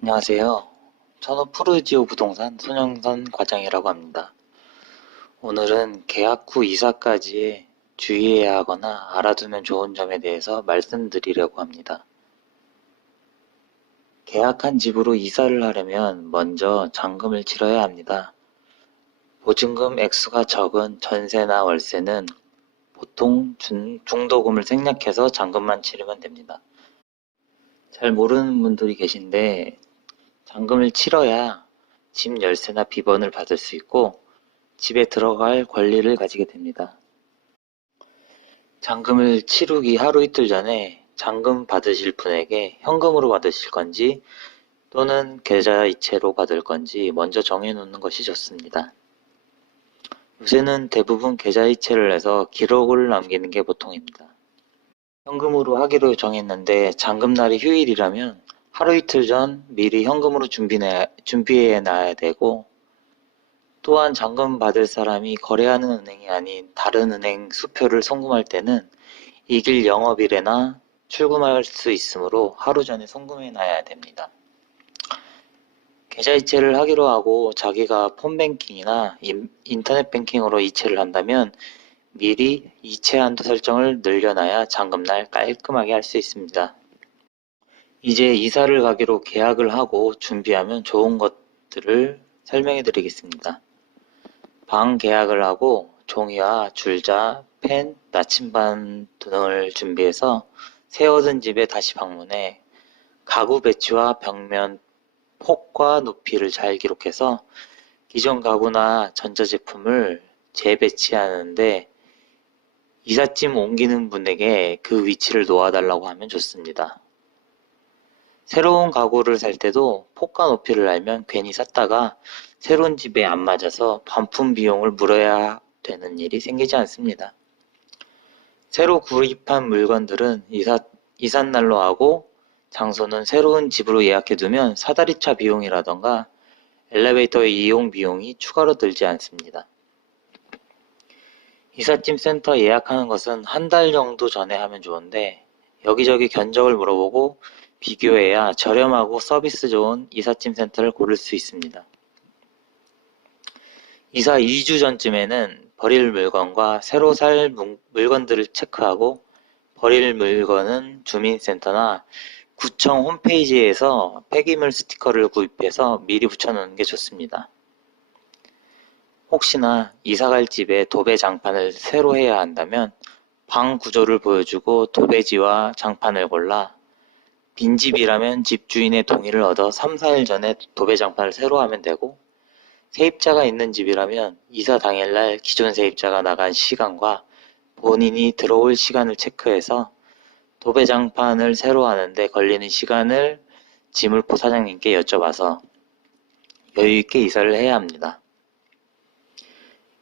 안녕하세요. 저는 푸르지오 부동산 손영선 과장이라고 합니다. 오늘은 계약 후 이사까지 주의해야 하거나 알아두면 좋은 점에 대해서 말씀드리려고 합니다. 계약한 집으로 이사를 하려면 먼저 잔금을 치러야 합니다. 보증금 액수가 적은 전세나 월세는 보통 중도금을 생략해서 잔금만 치르면 됩니다. 잘 모르는 분들이 계신데 잔금을 치러야 집 열쇠나 비번을 받을 수 있고 집에 들어갈 권리를 가지게 됩니다. 잔금을 치르기 하루 이틀 전에 잔금 받으실 분에게 현금으로 받으실 건지 또는 계좌이체로 받을 건지 먼저 정해놓는 것이 좋습니다. 요새는 대부분 계좌이체를 해서 기록을 남기는 게 보통입니다. 현금으로 하기로 정했는데 잔금날이 휴일이라면 하루 이틀 전 미리 현금으로 준비해 놔야 되고, 또한 잔금 받을 사람이 거래하는 은행이 아닌 다른 은행 수표를 송금할 때는 이길 영업일에나 출금할 수 있으므로 하루 전에 송금해 놔야 됩니다. 계좌이체를 하기로 하고 자기가 폰뱅킹이나 인터넷 뱅킹으로 이체를 한다면 미리 이체 한도 설정을 늘려놔야 잔금날 깔끔하게 할 수 있습니다. 이제 이사를 가기로 계약을 하고 준비하면 좋은 것들을 설명해 드리겠습니다. 방 계약을 하고 종이와 줄자, 펜, 나침반 등을 준비해서 새 얻은 집에 다시 방문해 가구 배치와 벽면 폭과 높이를 잘 기록해서 기존 가구나 전자제품을 재배치하는데 이삿짐 옮기는 분에게 그 위치를 놓아달라고 하면 좋습니다. 새로운 가구를 살 때도 폭과 높이를 알면 괜히 샀다가 새로운 집에 안 맞아서 반품 비용을 물어야 되는 일이 생기지 않습니다. 새로 구입한 물건들은 이삿날로 하고 장소는 새로운 집으로 예약해두면 사다리차 비용이라던가 엘리베이터의 이용 비용이 추가로 들지 않습니다. 이삿짐 센터 예약하는 것은 한 달 정도 전에 하면 좋은데 여기저기 견적을 물어보고 비교해야 저렴하고 서비스 좋은 이삿짐 센터를 고를 수 있습니다. 이사 2주 전쯤에는 버릴 물건과 새로 살 물건들을 체크하고 버릴 물건은 주민센터나 구청 홈페이지에서 폐기물 스티커를 구입해서 미리 붙여놓는 게 좋습니다. 혹시나 이사갈 집에 도배 장판을 새로 해야 한다면 방 구조를 보여주고 도배지와 장판을 골라 빈집이라면 집주인의 동의를 얻어 3, 4일 전에 도배 장판을 새로 하면 되고, 세입자가 있는 집이라면 이사 당일날 기존 세입자가 나간 시간과 본인이 들어올 시간을 체크해서 도배 장판을 새로 하는데 걸리는 시간을 지물포 사장님께 여쭤봐서 여유있게 이사를 해야 합니다.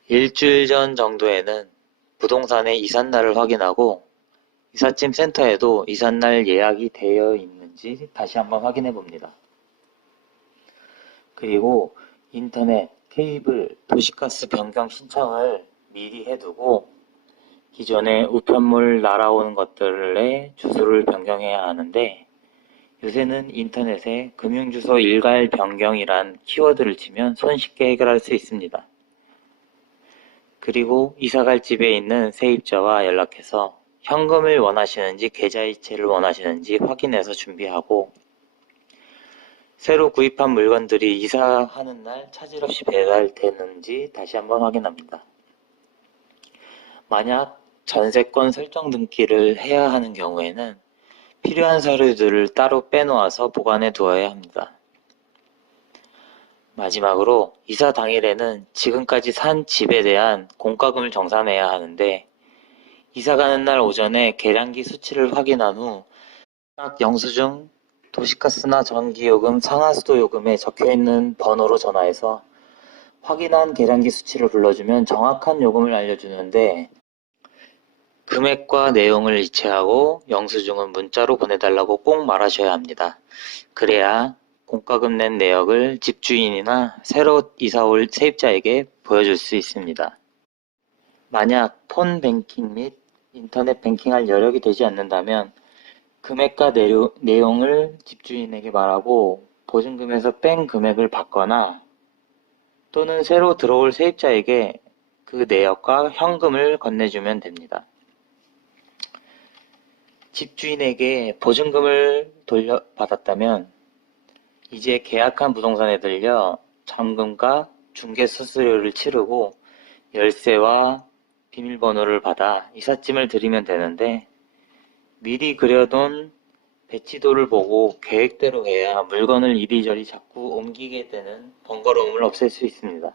일주일 전 정도에는 부동산의 이삿날을 확인하고 이삿짐 센터에도 이삿날 예약이 되어 있는지 다시 한번 확인해 봅니다. 그리고 인터넷, 케이블, 도시가스 변경 신청을 미리 해두고 기존에 우편물 날아오는 것들의 주소를 변경해야 하는데 요새는 인터넷에 금융주소 일괄 변경이란 키워드를 치면 손쉽게 해결할 수 있습니다. 그리고 이사갈 집에 있는 세입자와 연락해서 현금을 원하시는지 계좌이체를 원하시는지 확인해서 준비하고 새로 구입한 물건들이 이사하는 날 차질 없이 배달되는지 다시 한번 확인합니다. 만약 전세권 설정 등기를 해야 하는 경우에는 필요한 서류들을 따로 빼놓아서 보관해 두어야 합니다. 마지막으로 이사 당일에는 지금까지 산 집에 대한 공과금을 정산해야 하는데 이사 가는 날 오전에 계량기 수치를 확인한 후 각 영수증, 도시가스나 전기요금, 상하수도 요금에 적혀있는 번호로 전화해서 확인한 계량기 수치를 불러주면 정확한 요금을 알려주는데 금액과 내용을 이체하고 영수증은 문자로 보내달라고 꼭 말하셔야 합니다. 그래야 공과금 낸 내역을 집주인이나 새로 이사올 세입자에게 보여줄 수 있습니다. 만약 폰 뱅킹 및 인터넷 뱅킹할 여력이 되지 않는다면 금액과 내용을 집주인에게 말하고 보증금에서 뺀 금액을 받거나 또는 새로 들어올 세입자에게 그 내역과 현금을 건네주면 됩니다. 집주인에게 보증금을 돌려받았다면 이제 계약한 부동산에 들려 점검과 중개 수수료를 치르고 열쇠와 비밀번호를 받아 이삿짐을 드리면 되는데, 미리 그려둔 배치도를 보고 계획대로 해야 물건을 이리저리 자꾸 옮기게 되는 번거로움을 없앨 수 있습니다.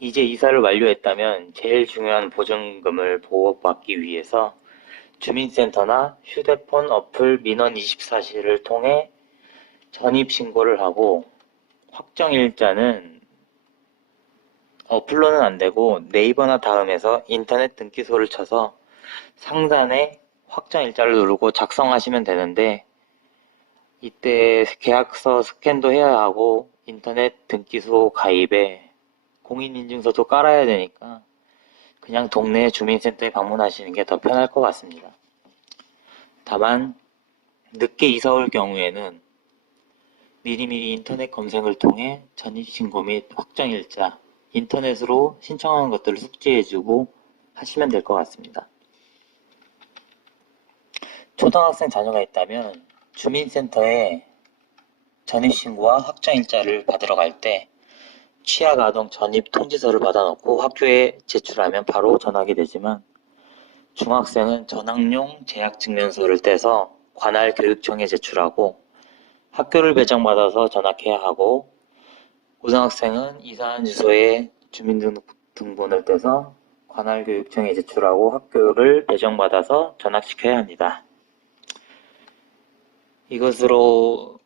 이제 이사를 완료했다면 제일 중요한 보증금을 보호받기 위해서 주민센터나 휴대폰 어플 민원24시를 통해 전입신고를 하고, 확정일자는 어플로는 안되고 네이버나 다음에서 인터넷 등기소를 쳐서 상단에 확정일자를 누르고 작성하시면 되는데, 이때 계약서 스캔도 해야 하고 인터넷 등기소 가입에 공인인증서도 깔아야 되니까 그냥 동네 주민센터에 방문하시는 게 더 편할 것 같습니다. 다만 늦게 이사 올 경우에는 미리미리 인터넷 검색을 통해 전입신고 및 확정일자, 인터넷으로 신청하는 것들을 숙지해주고 하시면 될 것 같습니다. 초등학생 자녀가 있다면 주민센터에 전입신고와 확정일자를 받으러 갈 때 취약아동 전입 통지서를 받아놓고 학교에 제출하면 바로 전학이 되지만, 중학생은 전학용 재학증명서를 떼서 관할 교육청에 제출하고 학교를 배정받아서 전학해야 하고, 고등학생은 이사한 주소에 주민등록번호를 떼서 관할 교육청에 제출하고 학교를 배정받아서 전학시켜야 합니다. 이것으로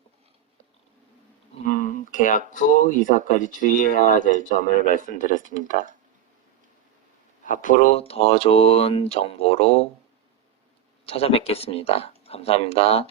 계약 후 이사까지 주의해야 될 점을 말씀드렸습니다. 앞으로 더 좋은 정보로 찾아뵙겠습니다. 감사합니다.